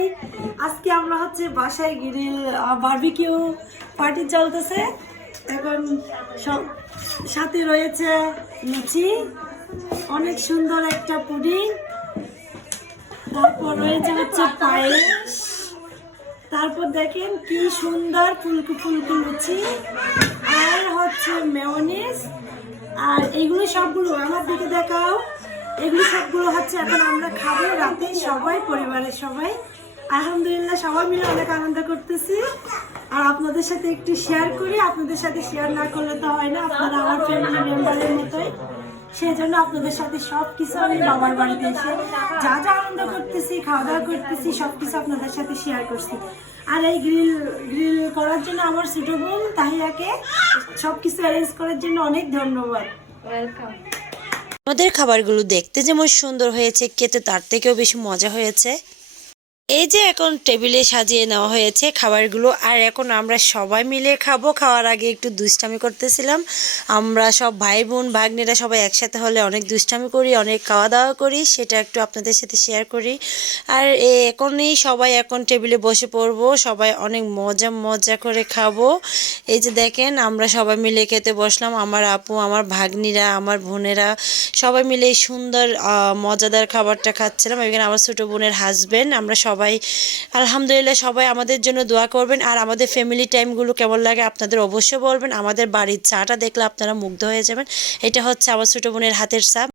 High, আজকে আমরা হচ্ছে বাসায় গ্রিল বারবিকিউ পার্টি চলতেছে এখন। সব সাথে রয়েছে লুচি, অনেক সুন্দর একটা পুডিং, তারপর রয়েছে হচ্ছে পায়েস, তারপর দেখেন কি সুন্দর ফুলকু ফুলকু লুচি, আর হচ্ছে মেয়োনিজ। আর এগুলো সবগুলো আমার দিকে দেখাও, এগুলো সবগুলো হচ্ছে এখন আমরা খাবো রাতে সবাই, পরিবারের সবাই। আলহামদুলিল্লাহ সবাই মিলে অনেক আনন্দ করতেছি। আর আপনাদের সাথে একটু শেয়ার করি, আপনাদের সাথে শেয়ার না করলে তো হয় না, আপনারা আমার ফ্যামিলি মেম্বারের মতোই। সেই জন্য আপনাদের সাথে সব কিছু আমি বাবার বাড়িতে এসে যা যা আনন্দ করতেছি, খাওয়া দাওয়া করতেছি, সব কিছু আপনাদের সাথে শেয়ার করছি। আর এই গ্রিল করার জন্য আমার ছোট বোন তাহিয়াকে সব কিছু অ্যারেঞ্জ করার জন্য অনেক ধন্যবাদ। ওয়েলকাম। আমাদের খাবারগুলো দেখতে যেমন সুন্দর হয়েছে, খেতে তার থেকেও বেশি মজা হয়েছে। এই যে এখন টেবিলে সাজিয়ে নেওয়া হয়েছে খাবারগুলো, আর এখন আমরা সবাই মিলে খাবো। খাওয়ার আগে একটু দুষ্টামি করতেছিলাম। আমরা সব ভাই বোন ভাগ্নেরা সবাই একসাথে হলে অনেক দুষ্টামি করি, অনেক খাওয়া দাওয়া করি, সেটা একটু আপনাদের সাথে শেয়ার করি। আর এখনই সবাই এখন টেবিলে বসে পড়বো, সবাই অনেক মজা মজা করে খাবো। এই যে দেখেন আমরা সবাই মিলে খেতে বসলাম, আমার আপু, আমার ভাগ্নিরা, আমার বোনেরা সবাই মিলে এই সুন্দর মজাদার খাবারটা খাচ্ছিলাম। এখানে আমার ছোটো বোনের হাজব্যান্ড, আমরা সবাই আলহামদুলিল্লাহ সবাই আমাদের জন্য দোয়া করবেন। আর আমাদের ফ্যামিলি টাইমগুলো কেমন লাগে আপনাদের অবশ্যই বলবেন। আমাদের বাড়ির চাটা দেখলে আপনারা মুগ্ধ হয়ে যাবেন। এটা হচ্ছে আমার ছোটো বোনের হাতের চা।